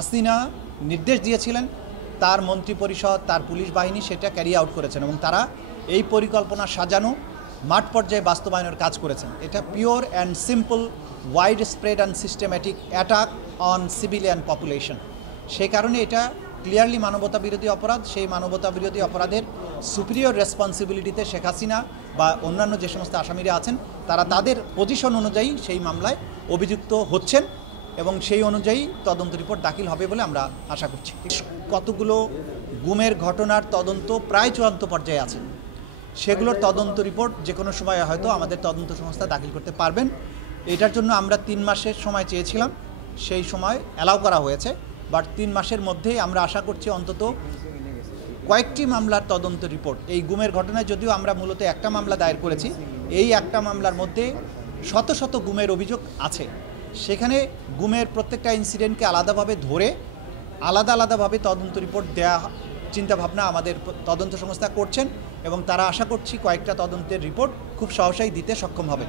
হাসিনা নির্দেশ দিয়েছিলেন, তার মন্ত্রিপরিষদ, তার পুলিশ বাহিনী সেটা ক্যারি আউট করেছেন এবং তারা এই পরিকল্পনা সাজানো মাঠ পর্যায়ে বাস্তবায়নের কাজ করেছেন। এটা pure and simple wide spread and systematic attack on civilian population. সেই কারণে এটা ক্লিয়ারলি মানবতা বিরোধী অপরাধ। সেই মানবতা বিরোধী অপরাধের সুপিরিয়র রেসপন্সিবিলিটিতে শেখ হাসিনা বা অন্যান্য যে সমস্ত আসামিরা আছেন তারা তাদের পজিশন অনুযায়ী সেই মামলায় অভিযুক্ত হচ্ছেন এবং সেই অনুযায়ী তদন্ত রিপোর্ট দাখিল হবে বলে আমরা আশা করছি। কতগুলো গুমের ঘটনার তদন্ত প্রায় চূড়ান্ত পর্যায়ে আছে, সেগুলোর তদন্ত রিপোর্ট যে কোনো সময় হয়তো আমাদের তদন্ত সংস্থা দাখিল করতে পারবেন। এটার জন্য আমরা 3 মাসের সময় চেয়েছিলাম, সেই সময় অ্যালাউ করা হয়েছে, বাট 3 মাসের মধ্যেই আমরা আশা করছি অন্তত কয়েকটি মামলার তদন্ত রিপোর্ট। এই গুমের ঘটনায় যদিও আমরা মূলত একটা মামলা দায়ের করেছি, এই একটা মামলার মধ্যে শত শত গুমের অভিযোগ আছে। সেখানে গুমের প্রত্যেকটা ইনসিডেন্টকে আলাদাভাবে ধরে আলাদাভাবে তদন্ত রিপোর্ট দেওয়া চিন্তাভাবনা আমাদের তদন্ত সংস্থা করছেন এবং তারা আশা করছি কয়েকটা তদন্তের রিপোর্ট খুব সহসাই দিতে সক্ষম হবে।